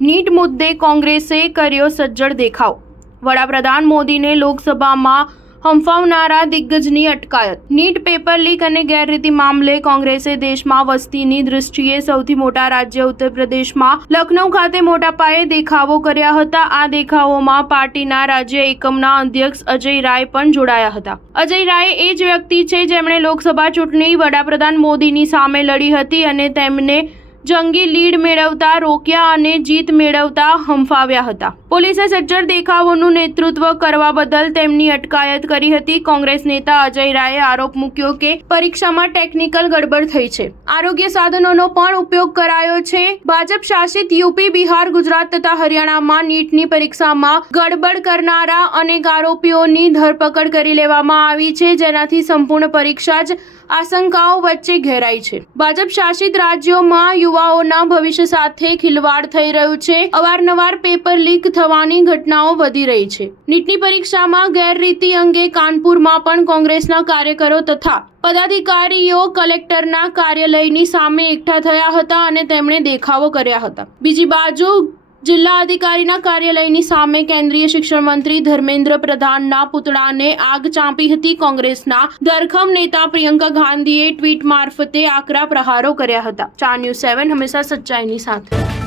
NEET મુદ્દે કોંગ્રેસે કર્યો સજ્જડ દેખાવ. વડાપ્રધાન મોદીને લોકસભામાં હંફાવનારા દિગ્ગજની અટકાયત. નીટ પેપર લીક અને ગેરરીતિ મામલે કોંગ્રેસે દેશમાં વસ્તીની દૃષ્ટિએ સૌથી મોટા રાજ્ય ઉત્તર પ્રદેશમાં લખનૌ ખાતે મોટા પાયે દેખાવો કર્યા હતા. આ દેખાવોમાં પાર્ટીના રાજ્ય એકમના અધ્યક્ષ અજય રાય પણ જોડાયા હતા. અજય રાય એ જ વ્યક્તિ છે જેમણે લોકસભા ચૂંટણી વડાપ્રધાન મોદીની સામે લડી હતી અને તેમને જંગી લીડ મેળવતા રોક્યા અને જીત મેળવતા હંફાવ્યા હતા. પોલીસે સજ્જડ દેખાવોનું નેતૃત્વ કરવા બદલ તેમની અટકાયત કરી હતી. કોંગ્રેસ નેતા અજય રાયે આરોપ મૂક્યો કે પરીક્ષામાં ટેકનિકલ ગડબડ થઈ છે, આરોગ્ય સાધનોનો પણ ઉપયોગ કરાયો છે. ભાજપ શાસિત યુપી, બિહાર, ગુજરાત તથા હરિયાણામાં નીટની પરીક્ષામાં ગડબડ કરનારા અનેક આરોપીઓની ધરપકડ કરી લેવામાં આવી છે, જેનાથી સંપૂર્ણ પરીક્ષા જ આશંકાઓ વચ્ચે ઘેરાઈ છે. ભાજપ શાસિત રાજ્યોમાં યુવાઓના ભવિષ્ય સાથે ખિલવાડ થઈ રહ્યું છે. અવારનવાર પેપર લીક થવાની ઘટનાઓ વધી રહી છે. નીટની પરીક્ષામાં ગેરરીતિ અંગે કાનપુરમાં પણ કોંગ્રેસના કાર્યકરો તથા પદાધિકારીઓ કલેક્ટરના કાર્યાલયની સામે એકઠા થયા હતા અને તેમણે દેખાવો કર્યા હતા. બીજી બાજુ જિલ્લા અધિકારીના કાર્યાલયની સામે કેન્દ્રીય શિક્ષણ મંત્રી ધર્મેન્દ્ર પ્રધાનના પુતળાને આગ ચાંપી હતી. કોંગ્રેસના ધરખમ નેતા પ્રિયંકા ગાંધીએ ટ્વીટ મારફતે આકરા પ્રહારો કર્યા હતા. 4 ન્યૂઝ 7 હંમેશા સચ્ચાઈની સાથે.